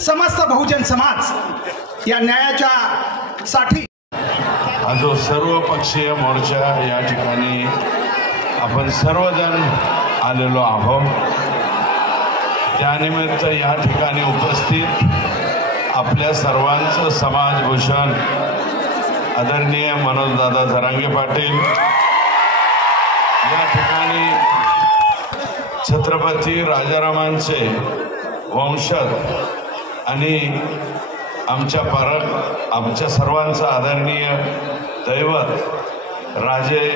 समस्त बहुजन समाज या न्यायाच्या साठी हा जो सर्व पक्षीय मोर्चा या ठिकाणी आपण सर्वजण आलेलो आहोत, त्यानिमित्त या ठिकाणी उपस्थित आपल्या सर्वांचं समाजभूषण आदरणीय मनोजदादा जरांगे पाटील, या ठिकाणी छत्रपती राजारामांचे वंशज आणि आमच्या सर्वांचं आदरणीय दैवत राजे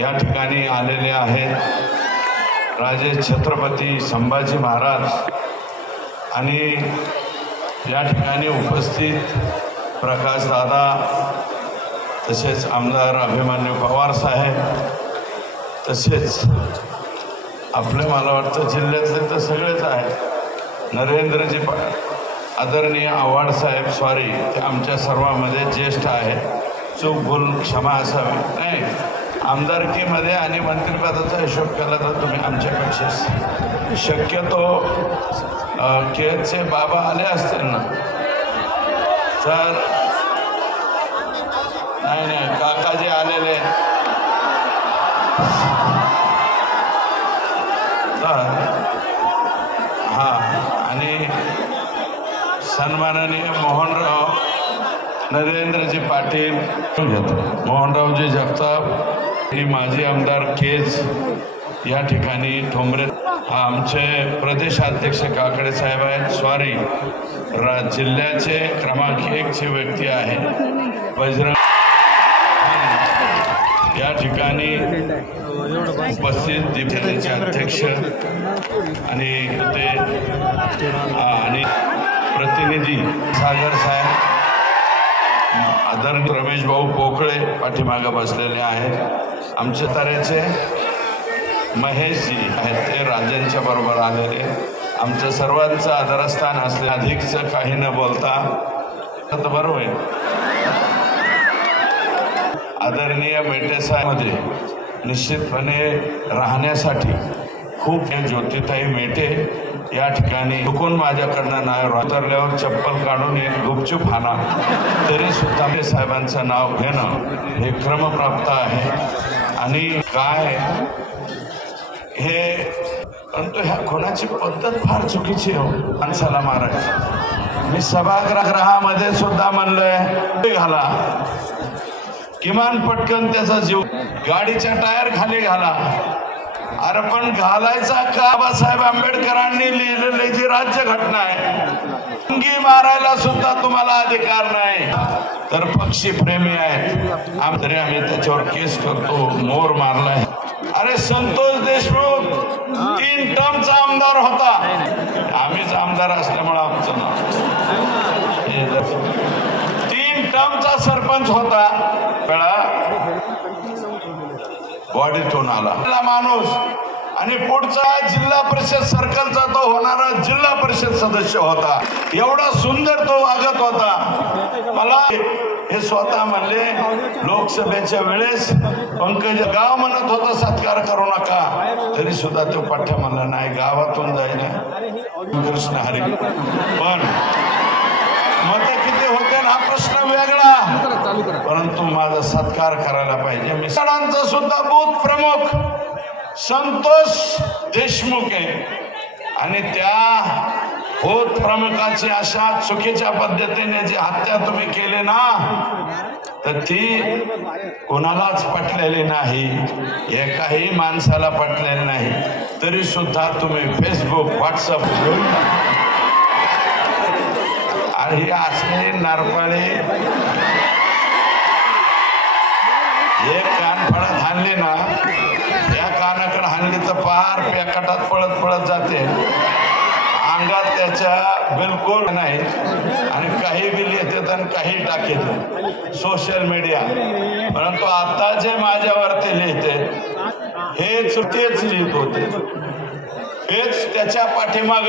या ठिकाणी आलेले आहेत। राजे छत्रपती संभाजी महाराज आणि या ठिकाणी उपस्थित प्रकाश दादा, तसेच आमदार अभिमन्यू पवार साहेब, तसेच आपले मला वाटतं जिल्ह्यातले तर सगळेच आहेत, नरेंद्रजी आदरणीय आव्हाड साहेब, सॉरी ते आमच्या सर्वांमध्ये ज्येष्ठ आहेत, चूक भूल क्षमा असावी। नाही, आमदारकीमध्ये आणि मंत्रिपदाचा हिशोब केला तर तुम्ही आमच्यापेक्षा शक्यतो केचे बाबा आले असतील ना, तर नाही काकाजी आलेले, तर हां, आणि सन्माननीय मोहनराव नरेंद्रजी पाटील, मोहनरावजी जगताप, ही माजी आमदार केज या ठिकाणी ठोंबरे, आमचे प्रदेशाध्यक्ष काकडे साहेब आहेत, सॉरी जिल्ह्याचे क्रमांक 1 चे व्यक्ती आहे बजरंग, या ठिकाणी उपस्थित दिपेचे अध्यक्ष आणि ते आणि प्रतिनिधी सागर साहेब, आदरणीय रमेश भाऊ पोकळे पाठीमागे बसलेले आहेत, आमच्या तारेचे महेशजी आहेत, ते राजांच्या बरोबर आलेले, आमचं सर्वांचं आदरस्थान असले, अधिकचं काही न बोलता तर बरोबर आहे। आदरणीय मेटे साहेबमध्ये निश्चितपणे राहण्यासाठी खूप ज्योतिताई मेटे या ठिकाणी चुकून माझ्याकडनं नाही उतरल्यावर चप्पल काढून एक गुपचूप हाना तरी सुद्धा मेटे साहेबांचं नाव घेणं हे क्रमप्राप्त आहे। आणि काय हे, परंतु ह्या कोणाची पद्धत फार चुकीची हो, माणसाला मारायची। मी सभागृहामध्ये सुद्धा म्हणलंय घाला, किमान पटकन त्याचा जीव गाडीच्या टायर खाली घाला, अरे पण घालायचा का? बाबासाहेब आंबेडकरांनी लिहिलेली जी राज्यघटना आहे, मुंगी मारायला सुद्धा तुम्हाला अधिकार नाही, तर पक्षी प्रेमी आहेत तरी आम्ही त्याच्यावर केस करतो, मोर मारलाय। अरे संतोष देशमुख 3 टर्मचा आमदार होता, आम्हीच आमदार असल्यामुळे आमचं नाव, 3 टर्मचा सरपंच होता, बॉडीतून आला माणूस, आणि पुढचा जिल्हा परिषद सर्कलचा तो होणारा जिल्हा परिषद सदस्य होता, एवढा सुंदर तो वागत होता। मला हे स्वतः म्हणले लोकसभेच्या वेळेस पंकज गाव म्हणत होता सत्कार करू नका, तरी सुद्धा तो पठ्ठ्या म्हणला नाही, गावातून जायला कृष्ण हरी, पण मत किती होते हा प्रश्न वेगळा, परंतु माझा सत्कार करायला पाहिजे। मी सणांचा सुद्धा बूथ प्रमुख संतोष देशमुख आहे, आणि त्या बूथ प्रमुखाची अशा चुकीच्या पद्धतीने जी हत्या तुम्ही केली ना, तर ती कोणालाच पटलेली नाही, एकाही माणसाला पटलेली नाही, तरी सुद्धा तुम्ही फेसबुक व्हॉट्सअप आणि असले नारपाळे एक कानफळात हाणले ना, या कानाकडे हाणली तर पार पॅकटात पळत पळत जाते, अंगात त्याच्या बिलकुल नाही, आणि काही बिल येतात आणि काही टाकते सोशल मीडिया। परंतु आता जे माझ्यावरती लिहिते हेच तेच लिहित होते, हेच त्याच्या पाठीमाग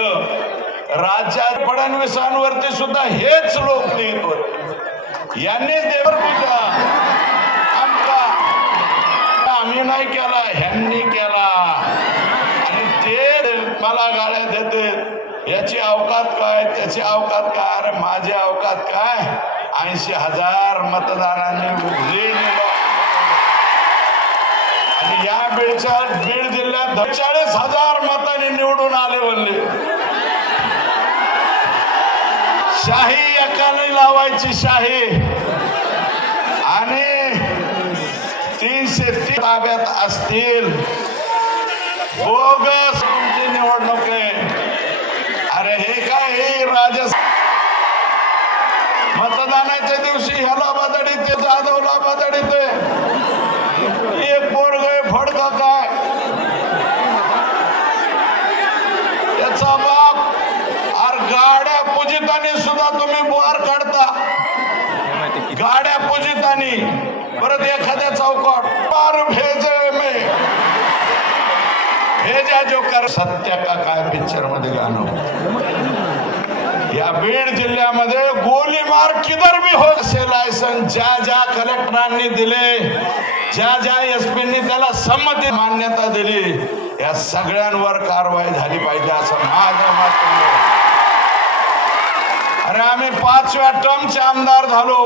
राज्यात फडणवीसांवरती सुद्धा हेच लोक लिहित होते, यांनी देवर पूजा आम्ही नाही केला, ह्यांनी केला, आणि ते मला गाळ्या देते याची अवकात काय, त्याची अवकात काय, अरे माझी अवकात काय, 80,000 मतदारांनी लीड दिलं आणि या बीड जिल्ह्यात 40,000 मतांनी निवडून आले म्हणले. शाही एकाने लावायची शाही आणि 303 ताब्यात असतील. बोगस तुमची निवडणूक आहे. अरे हे काय, हे राजस्थान मतदानाच्या दिवशी ह्याला बदडीते, जाधवला बदडीते, हे पोरग फडका काय त्याचा बाप. अरे गाड्या पूजितानी सुद्धा तुम्ही बुहार काढता, गाड्या पूजितानी. परत एखाद्या चौकात पार भेजे में भेजा जो कर सत्य का काय पिक्चर मध्ये गाणं. या बीड जिल्ह्यामध्ये गोलीमार किधर भी हो असे लायसन ज्या ज्या कलेक्टरांनी दिले, ज्या ज्या एसपींनी त्याला संमती मान्यता दिली, या सगळ्यांवर कारवाई झाली पाहिजे असं माझं मत आहे. अरे आम्ही 5व्या टर्मचे आमदार झालो,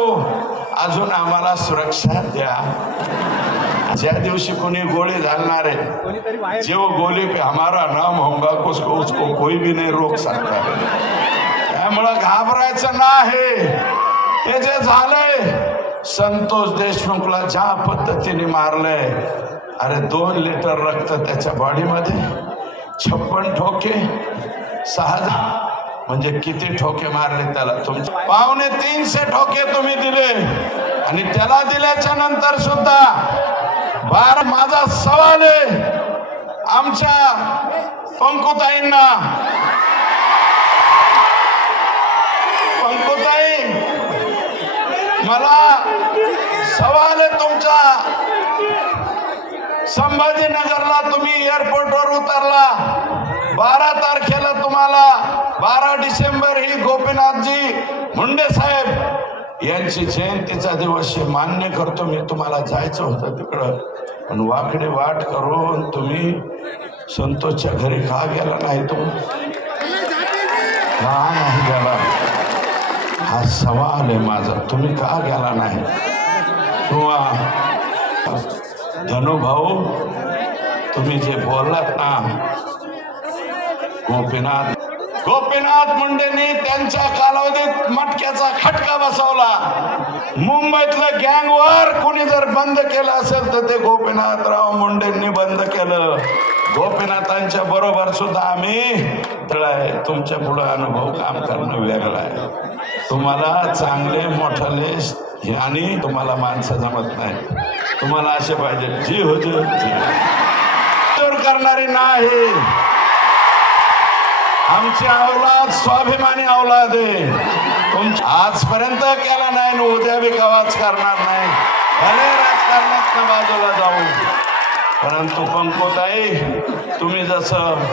अजून आम्हाला सुरक्षा द्या. ज्या दिवशी कोणी गोळी घालणार है, जो गोली पे हमारा नाम होगा उसको कोई भी नहीं रोक सकता. त्यामुळे घाबरायचं नाही. हे जे झालंय, संतोष देशमुखला ज्या पद्धतीने मारलंय, अरे 2 लिटर रक्त त्याच्या बॉडीमध्ये, 56 ठोके, 6 म्हणजे किती ठोके मारले त्याला. तुमचे 350 ठोके तुम्ही दिले आणि त्याला दिल्याच्या नंतर सुद्धा 12. माझा सवाल आहे आमच्या पंकुताईंना, पंकुताई मला सवाल आहे तुमचा. संभाजीनगरला तुम्ही एअरपोर्टवर उतरला, 12 तारखेला तुम्हाला 12 डिसेंबर ही गोपीनाथजी मुंडे साहेब यांची जयंतीचा दिवस मान्य करतो मी. तुम्हाला जायचं होतं तिकडं, पण वाकडे वाट करून तुम्ही संतोषच्या घरी का गेला नाही? तो का नाही गेला हा सवाल आहे माझा. तुम्ही का गेला नाही? किंवा धनुभाऊ तुम्ही जे बोललात ना, गोपीनाथ मुंडेंनी त्यांच्या कालावधीत मटक्याचा खटका बसवला. मुंबईतलं गँगवर कोणी जर बंद केलं असेल तर ते गोपीनाथराव मुंडेंनी बंद केलं. गोपीनाथांच्या बरोबर सुद्धा आम्ही तुमच्या पुढे अनुभव काम करणं वेगळं आहे. तुम्हाला चांगले मोठाले आणि तुम्हाला माणसं जमत नाही. तुम्हाला असे पाहिजे जी हुजूर करणारी नाही. आमची अवलाद स्वाभिमानी अवलाद आहे. आजपर्यंत केला नाही, उद्या बी कवाच करणार नाही. भले राजकारणात बाजूला जाऊ, परंतु पंकुताई तुम्ही जसं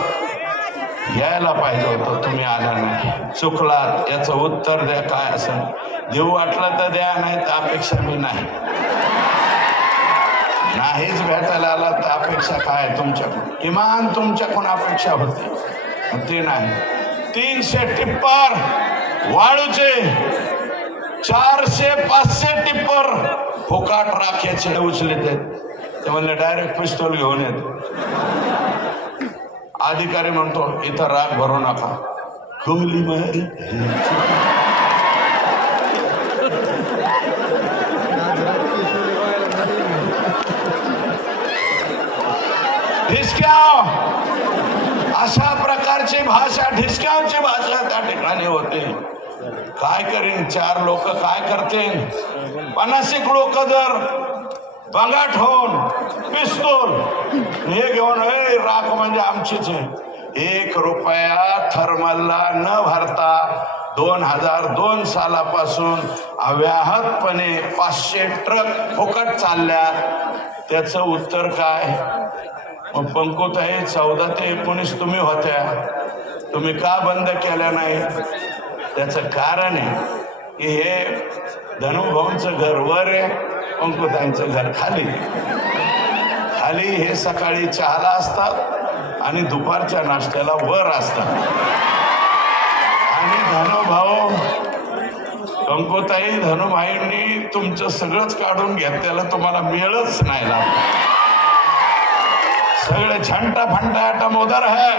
यायला पाहिजे होतं तुम्ही आला नाही, चुकलात. याचं उत्तर द्या. काय असं देऊ वाटलं तर द्या, नाही तर अपेक्षा मी नाही. नाहीच भेटायला आला तर अपेक्षा काय तुमच्याकडून? किमान तुमच्याकडून अपेक्षा होती, ते नाही. 300 टिप्पर वाळूचे, 400-500 टिप्पर फुकाट राख्याचे उचले. ते म्हणले डायरेक्ट पिस्तूल घेऊन येत. अधिकारी म्हणतो इथं राग भरू नका, गोली मारी. ढिसक्याव अशा प्रकारची भाषा, ढिसक्यावची भाषा त्या ठिकाणी होते. काय करीन 4 लोक काय करतील? 50 लोक जर बंगाट होऊन पिस्तूल हे घेऊन राख म्हणजे आमचीच आहे. 1 रुपया थर्मलला न भरता 2002 सालापासून अव्याहतपणे 500 ट्रक फुकट चालल्या. त्याचं उत्तर काय? मग पंकुताई 14 ते 19 तुम्ही होत्या, तुम्ही का बंद केल्या नाही? त्याचं कारण आहे की हे धनुभाऊंचं घर वर आहे, पंकुताईंचं घर खाली. खाली हे सकाळी चहाला असतात आणि दुपारच्या नाश्त्याला वर असतात. आणि धनुभाऊ कंकोताई धनुभाईंनी तुमचं सगळंच काढून घेतलेला तुम्हाला मिळच नाही लागला. सगळे झंटा फंटा आटम उधर है.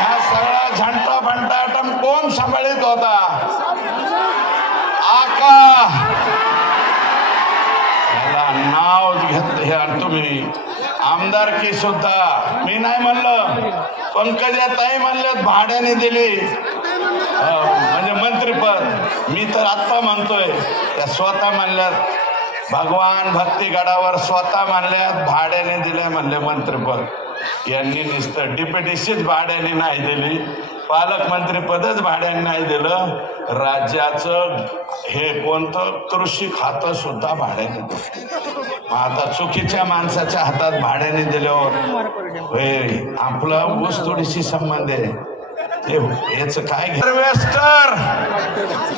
हा सगळा झंटा फंटा आटम कोण सांभाळीत होता? आका. त्याला नाव घेतलं तुम्ही. आमदारकी सुद्धा मी नाही म्हणलं, पंकजाताई म्हणल्यात भाड्याने दिली म्हणजे मंत्रीपद. मी तर आत्ता म्हणतोय त्या स्वतः म्हणल्यात भगवान भक्तीगडावर स्वतः म्हणल्यात भाड्याने दिले म्हणले मंत्रीपद. यांनी नुसतं डिप्युटीशीच भाड्याने नाही दिली, पालकमंत्रीपदच भाड्याने नाही दिलं. राज्याचं हे कोणतं कृषी खातं सुद्धा भाड्याने दिलं. आता चुकीच्या माणसाच्या हातात भाड्याने दिल्यावर आपलं ऊस थोडीशी संबंध आहे. याच काय हार्वेस्टर,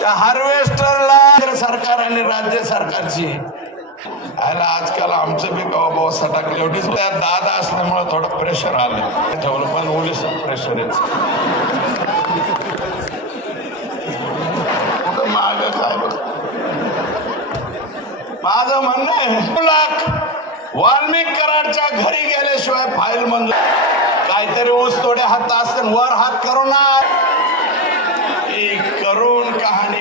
त्या हार्वेस्टरला सरकार आणि राज्य सरकारची आजकाल आमचं बी गावा सटाकले एवढीच दादा असल्यामुळे थोडं प्रेशर आलं ठेवलं, पण ओलीस प्रेशर आहे कुठं माग काय बघ. माझं म्हणणं आहे 2 लाख वाल्मिक कराडच्या घरी गेल्याशिवाय फाईल मंजूर. काहीतरी ऊस तोडे हात असतील वर हात करू ना. करुण कहाणी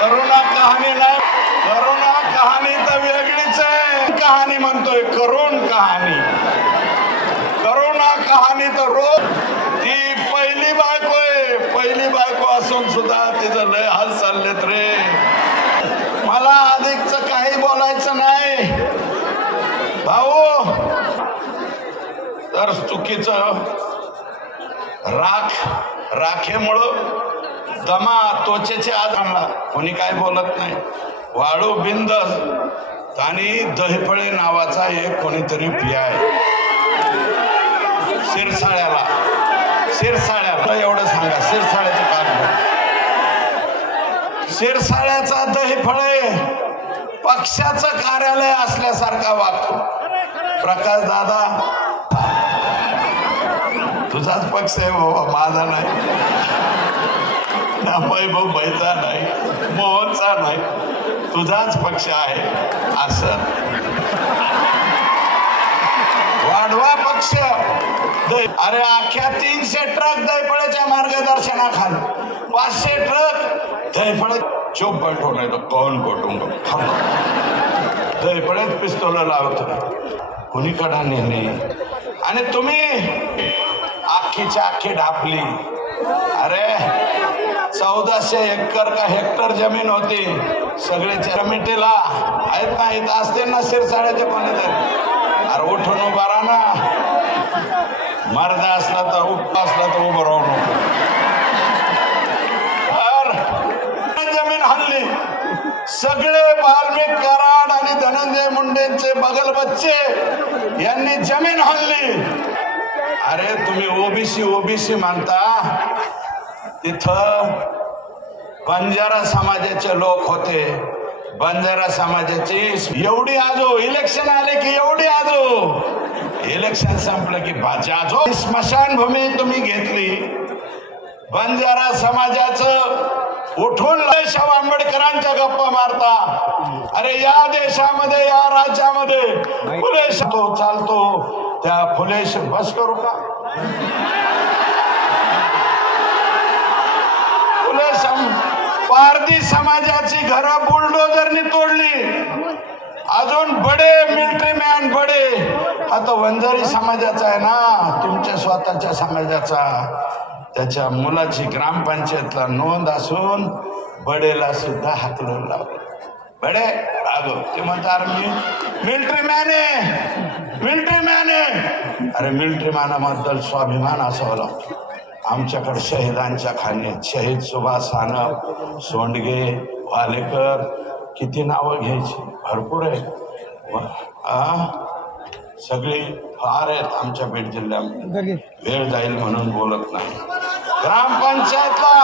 करुणा कहाणी नाही, करुणा कहाणी तर वेगळीच आहे. कहाणी म्हणतोय करुण कहाणी. करुणा कहाणी तर रोज ती पहिली बायको आहे. पहिली बायको असून सुद्धा तिचं लय हाल चाललेत रे. मला अधिकच काही बोलायचं नाही भाऊ. तर चुकीचं राखेमुळं दमा त्वचेचे आजारला कोणी काय बोलत नाही. वाळू बिंद आणि दहीफळे नावाचा एक कोणीतरी पियाय शिरसाळ्याला एवढं सांगा. शिरसाळ्याचं कारण शिरसाळ्याचा दहीफळे पक्षाचं कार्यालय असल्यासारखा वागतो. प्रकाश दादा तुझाच पक्ष आहे बाबा, माझा नाही. भाऊ बैचा नाही, मोहनचा नाही, तुझाच पक्ष आहे. असं वाढवा पक्ष. अरे अख्ख्या 300 ट्रक दहीफळ्याच्या मार्गदर्शनाखाली 500 ट्रक दहीफळे चुप बैठो नाही तो कौन कोटुंब दहीफळ्यात पिस्तोल लावतो कुणीकडे नेणे. आणि तुम्ही आखीच्या आखी ढापली. अरे 1400 एकर का हेक्टर जमीन होती. सगळ्याच्या कमिटीला आहेत ना, इथं असते ना शिरसाळ्याचे कोणीतरी. अरे उठून उभा राहा ना. मर्द असला तर उभं राहू नको. जमीन हल्ली. सगळे वाल्मिक कराड आणि धनंजय मुंडेंचे बगल बच्चे यांनी जमीन हल्ली. अरे तुम्ही ओबीसी मानता. तिथं बंजारा समाजाचे लोक होते. बंजारा समाजाची एवढी आजो इलेक्शन आले की एवढी आजो इलेक्शन संपलं की बाजाजो स्मशानभूमी तुम्ही घेतली. बंजारा समाजाचं उठून शाहू आंबेडकरांच्या गप्पा मारता. अरे या देशामध्ये या राज्यामध्ये फुले चालतो त्या फुले बस करू का? फुले पारधी समाजाची घरं बुलडोजरनी तोडली. अजून बडे मिलिटरी मॅन बडे. आता वंजारी समाजाचा आहे ना, तुमच्या स्वतःच्या समाजाचा. त्याच्या मुलाची ग्रामपंचायतला नोंद असून बडेला सुद्धा हाकलून लावलं. बडे अगो ते म्हणतात मी मिलिटरी मॅन आहे, मिलिटरी मॅन आहे. अरे मिलिटरी मॅनाबद्दल स्वाभिमान असावा लागतो. आमच्याकडे शहीदांच्या खाणीत शहीद सुभाष सानप, सोंडगे, वालेकर किती नावं घ्यायची भरपूर आहे. सगळी फार आहेत आमच्या बीड जिल्ह्यामध्ये. वेळ जाईल म्हणून बोलत नाही. ग्रामपंचायतला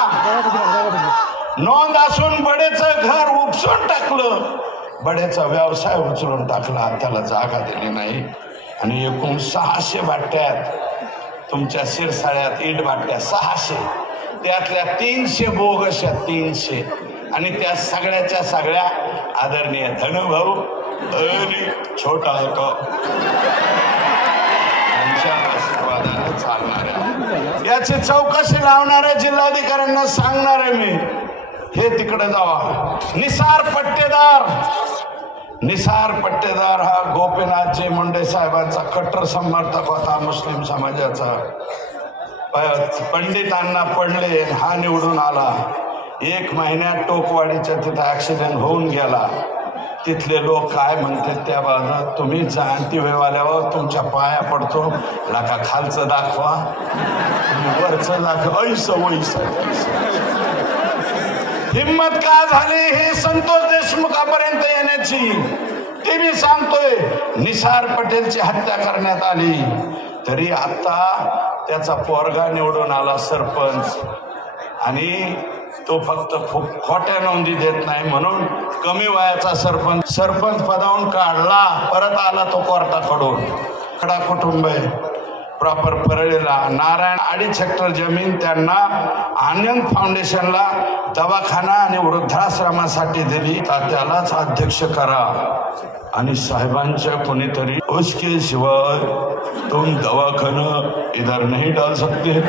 नोंद असून बडेचं घर उपसून टाकलं. बडेचा व्यवसाय उचलून टाकला. त्याला जागा दिली नाही. आणि एकूण 600 बाट्यात तुमच्या शिरसाळ्यात इट बाट्या 600 त्यातल्या 300 बोगस आहेत, 300. आणि त्या सगळ्याच्या सगळ्या आदरणीय धनुभाऊ आणि छोटा यांच्या आशीर्वादाने चालणाऱ्या, याची चौकशी लावणाऱ्या जिल्हाधिकाऱ्यांना सांगणार आहे मी, हे तिकडे जावा. निसार पट्टेदार हा गोपीनाथजी मुंडे साहेबांचा कट्टर समर्थक होता, मुस्लिम समाजाचा. पंडितांना पडले, हा निवडून आला. 1 महिन्यात टोकवाडीच्या तिथं ऍक्सिडेंट होऊन गेला. तिथले लोक काय म्हणतात त्या बाजूला, तुम्ही जाणती वेवाल्यावर तुमच्या पाया पडतो, लाका खालचं दाखवा, तुम्ही वरचं दाखवा. हिम्मत का झाली ही संतोष देशमुखापर्यंत येण्याची, ते मी सांगतोय. निसार पटेलची हत्या करण्यात आली, तरी आता त्याचा पोरगा निवडून आला सरपंच, आणि तो फक्त खूप खोट्या नोंदी देत नाही म्हणून कमी वयाचा सरपंच पदावून काढला, परत आला तो कोर्टाकडून. कडा कुटुंब आहे प्रॉपर परळीला. नारायण 2.5 हेक्टर जमीन त्यांना आनंद फाउंडेशनला दवाखाना आणि वृद्धाश्रमासाठी दिली. त्यालाच अध्यक्ष करा, आणि साहेबांच्या कोणीतरी उसके शिवाय तुम दवाखाना इधर नहीं डाल सकते.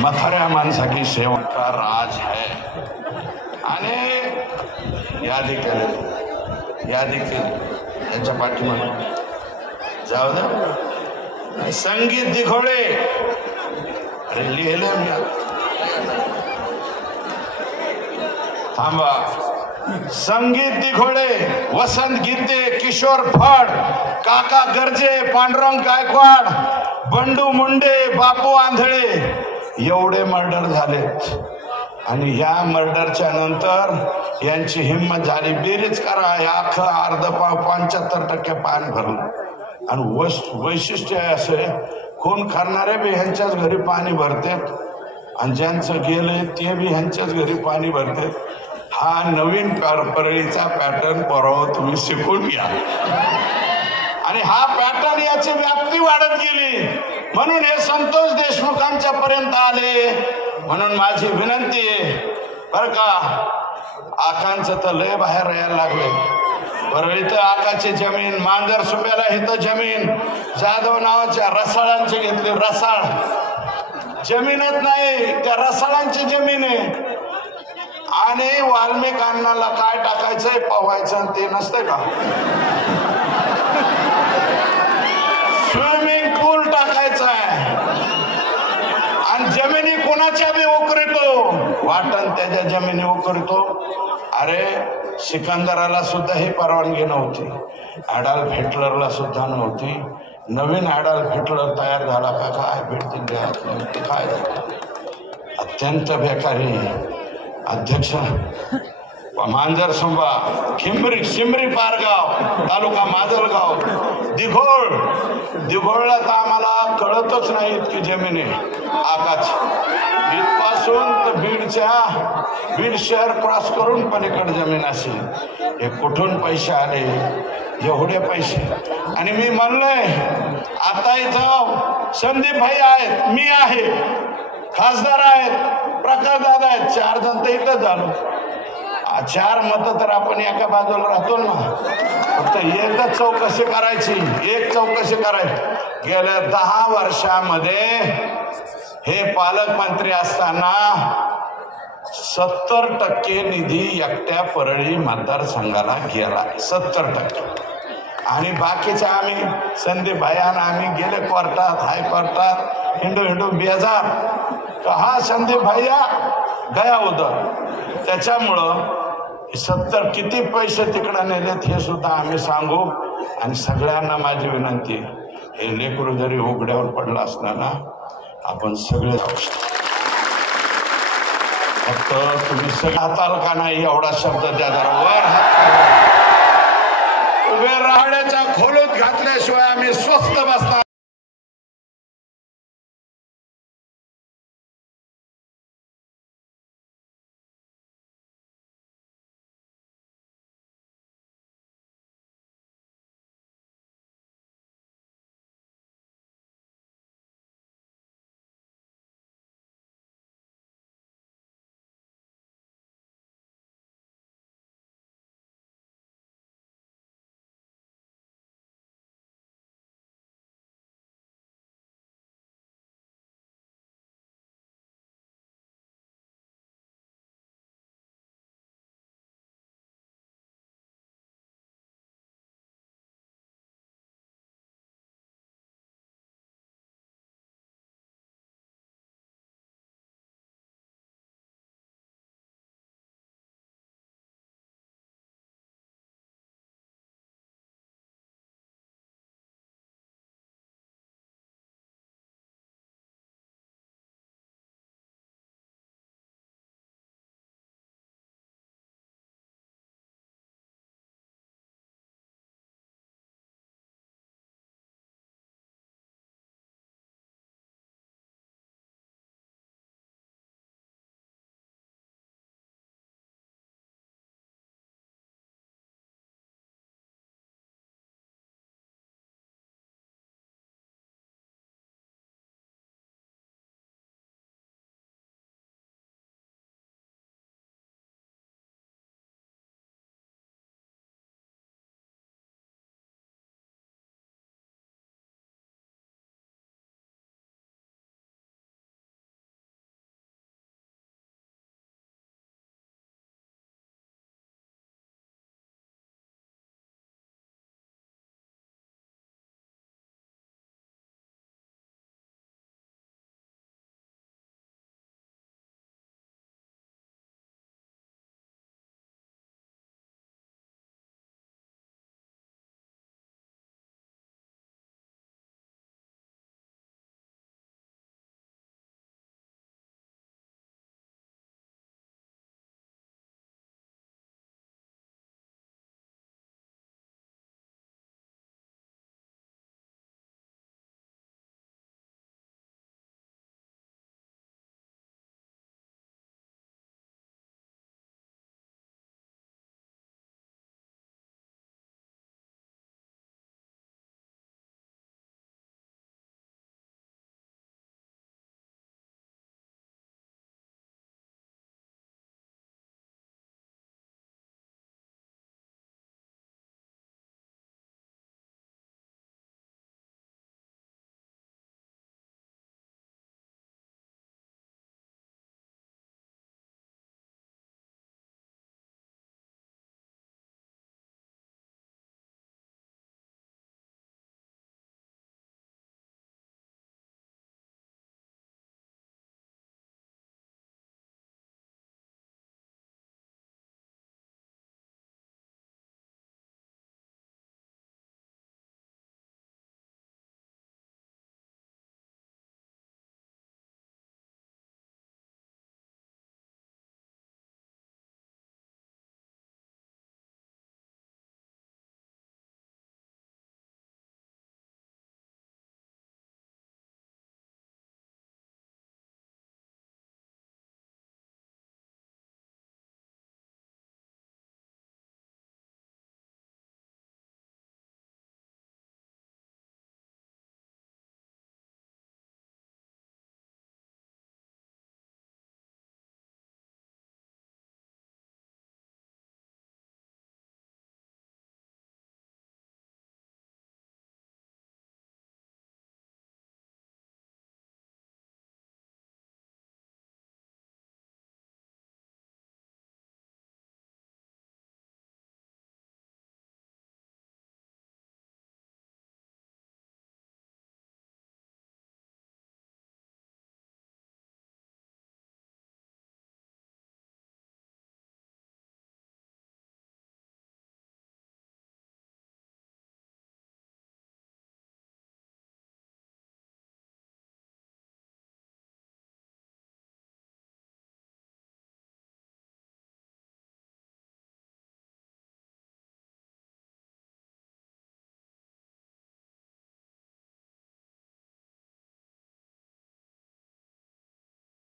म्हाताऱ्या माणसाची सेवा का राज है. आणि यादी केली याच्या पाठीमागे जाऊ द्या. संगीत दिघोळे, अरे लिहिले मी, थांबा. संगीत दिघोळे, वसंत गीते, किशोर फड, काका गर्जे, पांडुरंग गायकवाड, बंडू मुंडे, बापू आंधळे, एवढे मर्डर झालेत. आणि ह्या मर्डरच्या नंतर यांची हिंमत झाली, बेरीज करा, अख्खं अर्ध 75% पान भरलं. आणि वैशिष्ट्य असे, खून करणारे बी ह्यांच्याच घरी पाणी भरतात, आणि ज्यांचं गेलंय ते बी ह्यांच्याच घरी पाणी भरतात. हा नवीन परळीचा पॅटर्न परवा तुम्ही शिकून घ्या. आणि हा पॅटर्न, याची व्याप्ती वाढत गेली, म्हणून हे संतोष देशमुखांच्या पर्यंत आले. म्हणून माझी विनंती आहे बरं का, आकांचं तर लय बाहेर यायला लागले. परळीत आकाची जमीन, मांजर सुब्याला इथं जमीन, जाधव नावाच्या रसाळांची घेतली. रसाळ जमीनच नाही, त्या रसाळांची जमीन आहे. आणि वाल्मिक अण्णाला काय टाकायचंय पोहायचं ते नसतंय का, स्विमिंग पूल टाकायचा आहे. आणि जमिनी कोणाच्या बी उकरितो, वाटण त्याच्या जमिनी उकरितो. अरे सिकंदराला सुद्धा ही परवानगी नव्हती, अडॉल्फ हिटलरला सुद्धा नव्हती. नवीन अडॉल्फ हिटलर तयार झाला का काय भेटतील काय झालं, अत्यंत बेकारी. अध्यक्ष मांजर सुंबा, शिमरी पारगाव, तालुका माजलगाव, दिघोळला तर आम्हाला कळतच नाही इतकी जमीन आहे आकाश. इथपासून तर बीड शहर क्रॉस करून पलीकडे जमीन असेल. हे कुठून पैसे आले, एवढे पैसे. आणि मी म्हणलोय आता इथं संदीप भाई आहेत, मी आहे, खासदार आहेत, प्रकाश दादा आहेत, 4 जण तर इथं झालो. 4 मतं तर आपण एका बाजूला राहतो ना. फक्त एकच चौकशी करायची, एक चौकशी करायची. गेल्या 10 वर्षामध्ये हे पालकमंत्री असताना 70% निधी एकट्या परळी मतदारसंघाला गेला, 70%. आणि बाकीचे आम्ही संदीप भाईंना आम्ही गेले कोर्टात, हायकोर्टात, हिंडू बेजार. हा संदीप भैया गया उधर. त्याच्यामुळं 70 किती पैसे तिकडे नेलेत हे सुद्धा आम्ही सांगू. आणि सगळ्यांना माझी विनंती, हे लेकरू जरी उघड्यावर पडलं असलं ना, आपण सगळे जाऊ शकतो. फक्त तुम्ही सगळं हाताल का नाही एवढा शब्द द्या. जरा वर हात, उभे राहण्याच्या खोलीत घातल्याशिवाय आम्ही स्वस्थ बसणार.